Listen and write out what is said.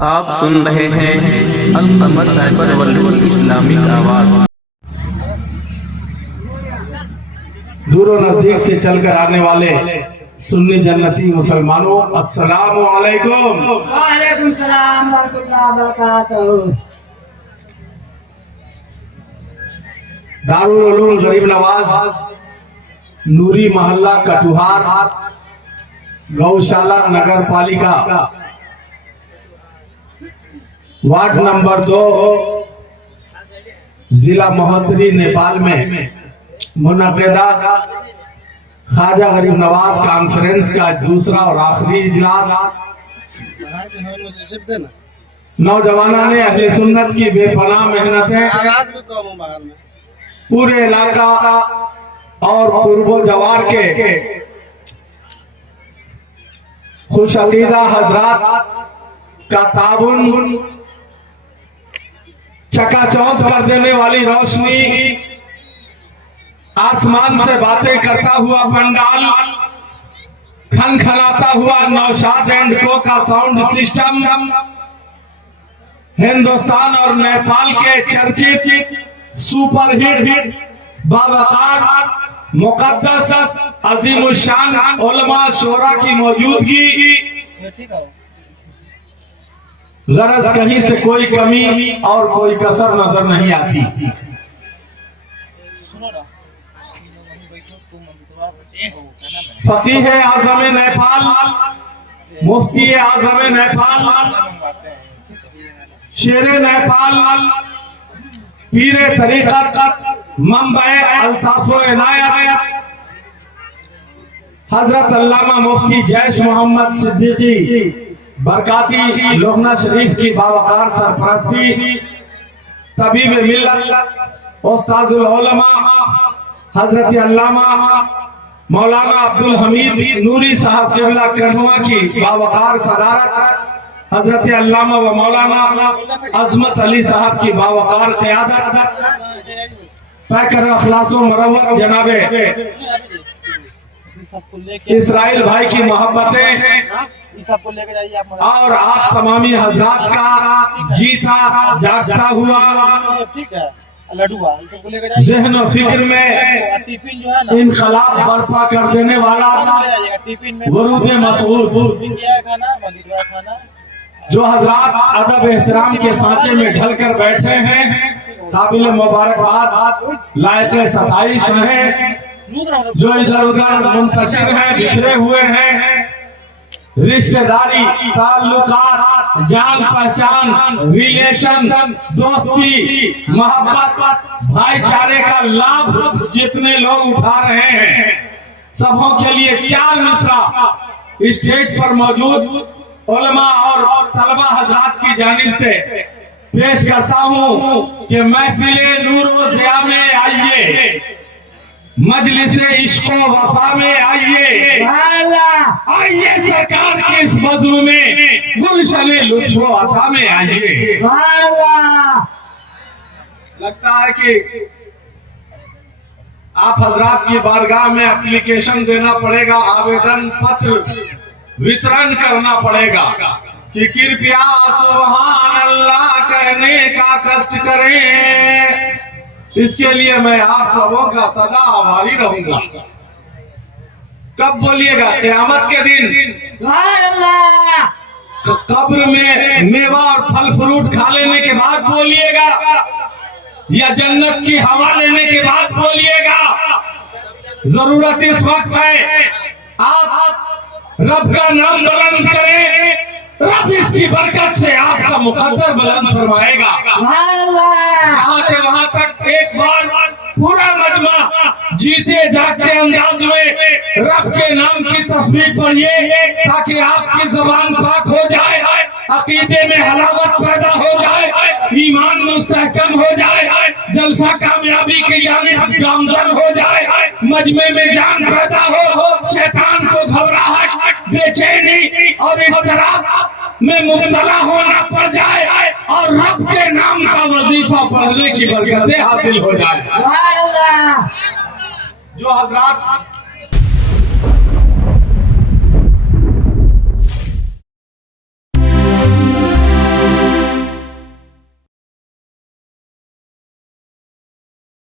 आप सुन रहे हैं अल कमर साइबर वर्ल्ड इस्लामिक आवाज। दूर और नजदीक से चलकर आने वाले सुन्नी जन्नती मुसलमानों, अस्सलामु अलैकुम। वालेकुम सलाम रहमतुल्लाह बरकातहू। दारुल उलूम गरीब नवाज नूरी मोहल्ला कटुहार गौशाला नगर पालिका वार्ड नंबर 2 जिला महोत्तरी नेपाल में मुनक़िदा ख्वाजा गरीब नवाज कॉन्फ्रेंस का दूसरा और आखिरी इजलास नौजवानों ने अहले सुन्नत की बेपनाह मेहनतें पूरे इलाका और पूर्व जवार के खुश अकीदा हजरात का ताबुन, चकाचौंध कर देने वाली रोशनी, आसमान से बातें करता हुआ पंडाल, खनखनाता हुआ नौशाद एंड को का साउंड सिस्टम, हिंदुस्तान और नेपाल के चर्चित सुपरहिट बावकार मुकद्दस अजीमुशान उलमा शोरा की मौजूदगी, गरज कहीं से कोई कमी और कोई कसर नजर नहीं आती। फकीह आजम नेपाल, मुफ्ती आजम नेपाल, शेर नेपाल, पीरे तरीक़त मंबए अल्ताफ़ व इनायत हजरत अल्लामा मुफ्ती जैश मोहम्मद सिद्दीकी बरकाती लोहना शरीफ की बावकार सरपरस्ती, तबीब मिल्लत उस्ताजुल उलमा हजरत अल्लामा मौलाना अब्दुल हमीद नूरी साहब क़िबला कहनुमा की बावकार सदारत, हजरत अल्लामा व मौलाना अजमत अली साहब की बावकार क़यादत, पैकर अखलासो मरवत जनाबे इसराइल भाई की मोहब्बतें और आप तमामी हजरात का जीता जागता हुआ ज़हन और फिक्र में इनकलाब बर्पा कर देने वाला वरूद मसूद, जो हजरात अदब एहतराम के सांचे में ढल कर बैठे हैं, काबिल मुबारकबाद, लायक सताइश हैं, जो इधर उधर मुंतशिर हैं, बिखरे हुए हैं, रिश्तेदारी, ताल्लुकात, जान पहचान, रिलेशन, दोस्ती, मोहब्बत, भाईचारे का लाभ जितने लोग उठा रहे हैं, सबों के लिए 4 मिसरा स्टेज पर मौजूद उलमा और तलबा हजरात की जानिब से पेश करता हूँ कि महफिले नूर ज़िया में आइए, मजलिस इश्क़ व वफ़ा में आइए, आइए सरकार के इस बज़्म में गुलशने लुत्फ़ व अता में आइए। लगता है कि आप हजरात की बारगाह में एप्लीकेशन देना पड़ेगा, आवेदन पत्र वितरण करना पड़ेगा कि कृपया सुभान अल्लाह कहने का कष्ट करें। इसके लिए मैं आप सबों का सदा आभारी रहूंगा। कब बोलिएगा? क़यामत के दिन कब्र में मेवा और फल फ्रूट खा लेने के बाद बोलिएगा, या जन्नत की हवा लेने के बाद बोलिएगा? जरूरत इस वक्त है आप रब का नाम बुलंद करें, रब इसकी बरकत से आपका मुकद्दर बुलंद फरमाएगा। यहाँ से वहां तक एक बार पूरा मजमा जीते जागते अंदाज में रब के नाम की तस्बीह पढ़िए, ताकि आपकी जुबान पाक हो जाए, अकीदे में हलावत पैदा हो जाए, ईमान मुस्तहकम हो जाए, जलसा कामयाबी के जानिब गामजन हो जाए, मजमे में जान पैदा हो, शैतान को घबराहट, बेचैनी और इज़्तिराब में मुब्तला होना पड़ जाए, और रब के नाम का वजीफा पढ़ने की बरकतें हासिल हो जाए। जो हजरात